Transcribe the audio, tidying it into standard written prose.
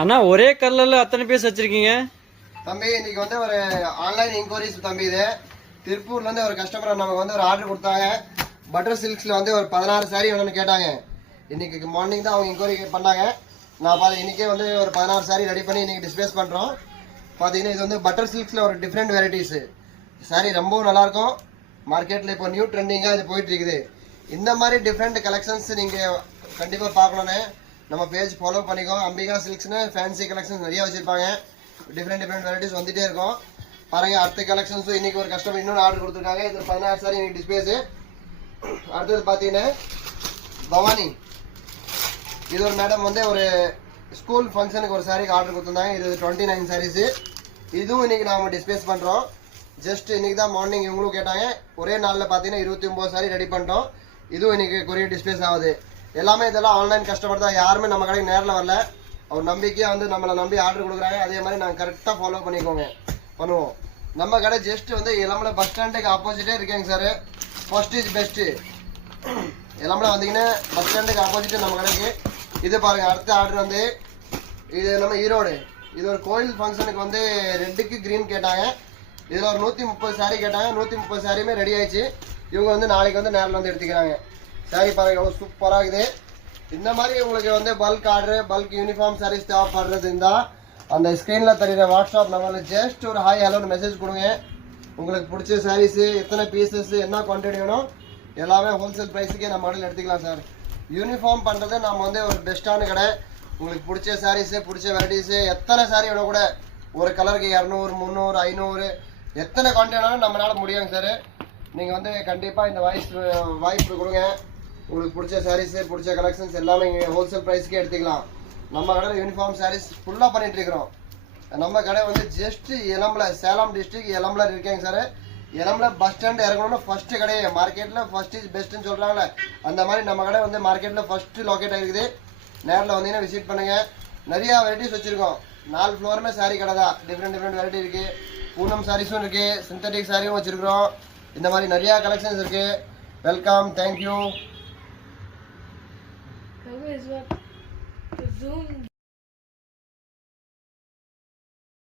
அண்ணா ஒரே கலர்ல அத்தனை பீஸ் வச்சிருக்கீங்க தம்பி. இன்னைக்கு வந்து ஒரு ஆன்லைன் இன்கொயரிஸ் தம்பி. இது திருப்பூர்ல இருந்து ஒரு கஸ்டமர் நமக்கு வந்து ஒரு ஆர்டர் கொடுத்தாங்க. பட்டர் சில்க்ஸ்ல வந்து ஒரு 16 சாரி வேணும்னு கேட்டாங்க. இன்னைக்கு மார்னிங் தான் அவங்க இன்கொயரி பண்ணாங்க. நான் இன்னைக்கே வந்து ஒரு 16 சாரி ரெடி பண்ணி இன்னைக்கு டிஸ்பேஸ் பண்றோம். பாத்தீங்கன்னா இது வந்து பட்டர் சில்க்ஸ்ல ஒரு டிஃப்ரெண்ட் வெரைட்டிஸ் சாரி, ரொம்பவும் நல்லா இருக்கும். மார்க்கெட்ல இப்போ நியூ ட்ரெண்டிங்கா இது போயிட்டு இருக்குது. இந்த மாதிரி டிஃப்ரெண்ட் கலெக்ஷன்ஸ் நீங்க கண்டிப்பா பார்க்கணும்னு நம்ம பேஜ் ஃபாலோ பண்ணிக்கோ. அம்பிகா சில்க்ஸ்னு ஃபேன்சி கலெக்ஷன்ஸ் நிறைய வச்சிருப்பாங்க. டிஃப்ரெண்ட் வெரைட்டிஸ் வந்துட்டே இருக்கும். பாருங்க, அடுத்த கலெக்ஷன்ஸும் இன்னைக்கு ஒரு கஸ்டமர் இன்னொன்று ஆர்டர் கொடுத்துருக்காங்க. இது 16 சாரி இன்னைக்கு டிஸ்பேஸ். அடுத்தது பார்த்தீங்கன்னா பவானி. இது ஒரு மேடம் வந்து ஒரு ஸ்கூல் ஃபங்க்ஷனுக்கு ஒரு சாரிக்கு ஆர்டர் கொடுத்துருந்தாங்க. இது 29 சாரீஸ். இதுவும் இன்னைக்கு நாம டிஸ்பேஸ் பண்றோம். ஜஸ்ட் இன்னைக்கு தான் மார்னிங் இவங்களும் கேட்டாங்க. ஒரே நாளில் பார்த்தீங்கன்னா 29 சாரி ரெடி பண்ணிட்டோம். இதுவும் இன்னைக்கு கொரியர் டிஸ்பேஸ் ஆகுது. எல்லாமே இதெல்லாம் ஆன்லைன் கஸ்டமர் தான், யாருமே நம்ம கடைக்கு நேரில் வரல. அவர் நம்பிக்கையாக வந்து நம்மளை நம்பி ஆர்டர் கொடுக்குறாங்க. அதே மாதிரி நாங்கள் கரெக்டாக ஃபாலோ பண்ணுவோம். நம்ம கடை ஜஸ்ட் வந்து இளமலை பஸ் ஸ்டாண்டுக்கு ஆப்போசிட்டே இருக்கேங்க சார். First is best. இளமலை வந்தீங்கன்னா பஸ் ஸ்டாண்டுக்கு ஆப்போசிட்டு நம்ம கடைக்கு. இது பாருங்க, அடுத்த ஆர்டர் வந்து இது நம்ம ஈரோடு. இது ஒரு கோயில் ஃபங்க்ஷனுக்கு வந்து ரெட்டுக்கு க்ரீன் கேட்டாங்க. இதில் ஒரு 130 சாரி கேட்டாங்க. 130 சாரியுமே ரெடி ஆயிடுச்சு. இவங்க வந்து நாளைக்கு வந்து நேரில் வந்து எடுத்துக்கிறாங்க. சாரி பாருங்க, எவ்வளோ சூப்பராக இருக்குது. இந்த மாதிரி உங்களுக்கு வந்து bulk order, bulk uniform saris தேவைப்படுறது இருந்தால் அந்த ஸ்க்ரீனில் தெரியுற வாட்ஸ்அப் நம்பரில் ஜஸ்ட் ஒரு ஹாய் ஹலோன்னு மெசேஜ் கொடுங்க. உங்களுக்கு பிடிச்ச சாரீஸு, எத்தனை பீசஸ், என்ன குவான்டிட்டி வேணும் எல்லாமே ஹோல்சேல் ப்ரைஸுக்கே நம்ம மாடல் எடுத்துக்கலாம் சார். யூனிஃபார்ம் பண்ணுறது நம்ம வந்து ஒரு பெஸ்ட்டான கடை. உங்களுக்கு பிடிச்ச சாரீஸு, பிடிச்ச வெரைட்டிஸு, எத்தனை சாரீ வேணும் கூட ஒரு கலருக்கு 200, 300, 500 எத்தனை குவான்டிட்டி வேணாலும் நம்மளால முடியுங்க சார். நீங்கள் வந்து கண்டிப்பாக இந்த வாய்ப்பு கொடுங்க. உங்களுக்கு பிடிச்ச சாரீஸு, பிடிச்ச கலெக்ஷன்ஸ் எல்லாமே இங்கே ஹோல்சேல் ப்ரைஸ்க்கே எடுத்துக்கலாம். நம்ம கடையில் யூனிஃபார்ம் சாரீஸ் ஃபுல்லாக பண்ணிட்டு இருக்கிறோம். நம்ம கடை வந்து ஜஸ்ட் இளம்பல, சேலம் டிஸ்ட்ரிக்ட் இளம்பல இருக்கேங்க சார். இளம்பல பஸ் ஸ்டாண்ட் இறங்கணும்னு ஃபர்ஸ்ட் கடையே மார்க்கெட்டில் ஃபர்ஸ்ட் இஸ் பெஸ்ட்டுன்னு சொல்கிறாங்களே, அந்த மாதிரி நம்ம கடை வந்து மார்க்கெட்டில் ஃபர்ஸ்ட் லொக்கேட் ஆகிருக்குது. நேரில் வந்தீங்கன்னா விசிட் பண்ணுங்கள். நிறையா வெரைட்டிஸ் வச்சுருக்கோம். 4 ஃப்ளோருமே சாரீ கடை தான். டிஃப்ரெண்ட் வெரைட்டி இருக்குது. பூனம் சாரீஸும் இருக்குது, சிந்தட்டிக் சாரியும் வச்சுருக்கிறோம். இந்த மாதிரி நிறையா கலெக்ஷன்ஸ் இருக்குது. Welcome, thank you. Zoom